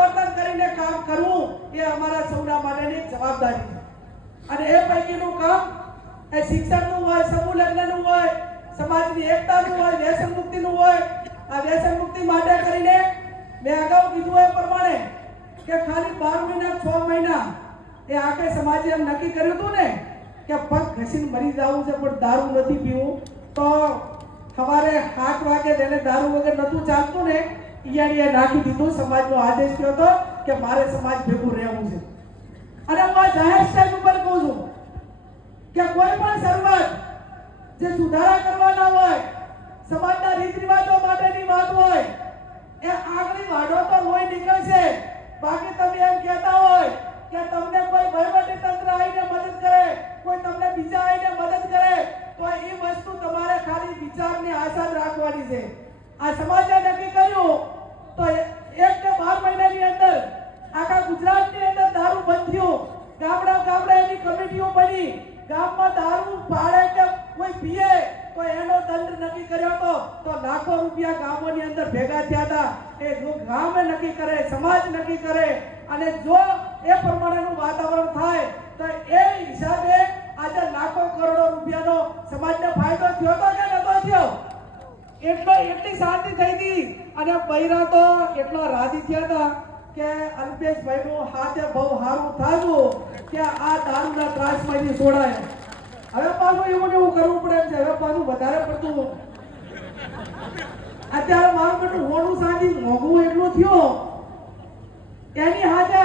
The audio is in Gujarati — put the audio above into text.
વર્તન કરીને કામ કરવું એ અમારા સૌના માટેની જવાબદારી છે. અને એ પૈકીનું કામ એ શિક્ષણનું હોય, સમૂહ લગ્નનું હોય, સમાજની એકતાનું હોય, વ્યસન મુક્તિનું હોય. આ વ્યસન મુક્તિ માટે કરીને મેં અગાઉ કીધું એ પ્રમાણે કે ખાલી 12 મહિના 6 મહિના એ આખે સમાજે એમ નક્કી કર્યું હતું ને કે પગ ઘસીને મરી જવું છે પણ દારૂ નથી પીવું. તો સવારે 7 વાગે તેને દારૂ વગર નતું ચાલતું ને ઈયાડીએ નાખી દીધું. સમાજનો આદેશ થયો હતો કે મારે સમાજ ભેગું રહેવું છે. અને હું આ જાહેર સ્ટેજ ઉપર કહું છું કે કોઈ પણ શરૂઆત જે સુધારા કરવાના હોય, સમાજના રીત રિવાજો માટેની વાત હોય, એ આગળી વાડો તો લોહી નીકળશે. બાકી તમે એમ કહેતા હોય કે તમને કોઈ વહીવટી તંત્ર આવીને મદદ કરે, કોઈ તમને બીજા આવીને મદદ કરે, તો એ વસ્તુ તમારે ખાલી વિચારની આશા જ રાખવાની છે. આ સમાજે નક્કી કર્યું તો 1 કે 12 મહિનાની અંદર આખા ગુજરાતની અંદર દારૂ બંધ થયું. ગામડા એની કમિટીઓ બની. ગામમાં દારૂ પાડે કે કોઈ પીએ તો એનો દંડ નક્કી કર્યો તો લાખો રૂપિયા ગામોની અંદર ભેગા થયા હતા. એ જો ગામે નક્કી કરે, સમાજ નક્કી કરે અને જો એ પ્રમાણેનું વાતાવરણ થાય તો એ હિસાબે આજે લાખો કરોડો રૂપિયાનો સમાજને ફાયદો થયો તો કે નતો થયો? એટલી શાંતિ થઈ હતી. અને બૈરા તો એટલા રાજી થયા હતા કે અલ્પેશભાઈનું હાથે બહુ સારું થાતું કે આ દારૂના ત્રાસમાંથી છોડાય. હવે પાછું એવું કરવું પડે છે. હવે પાછું વધારે પડતું અત્યારે મારું બેટું હોનું સાંજી મોંઘું એટલું થયું એની હાથે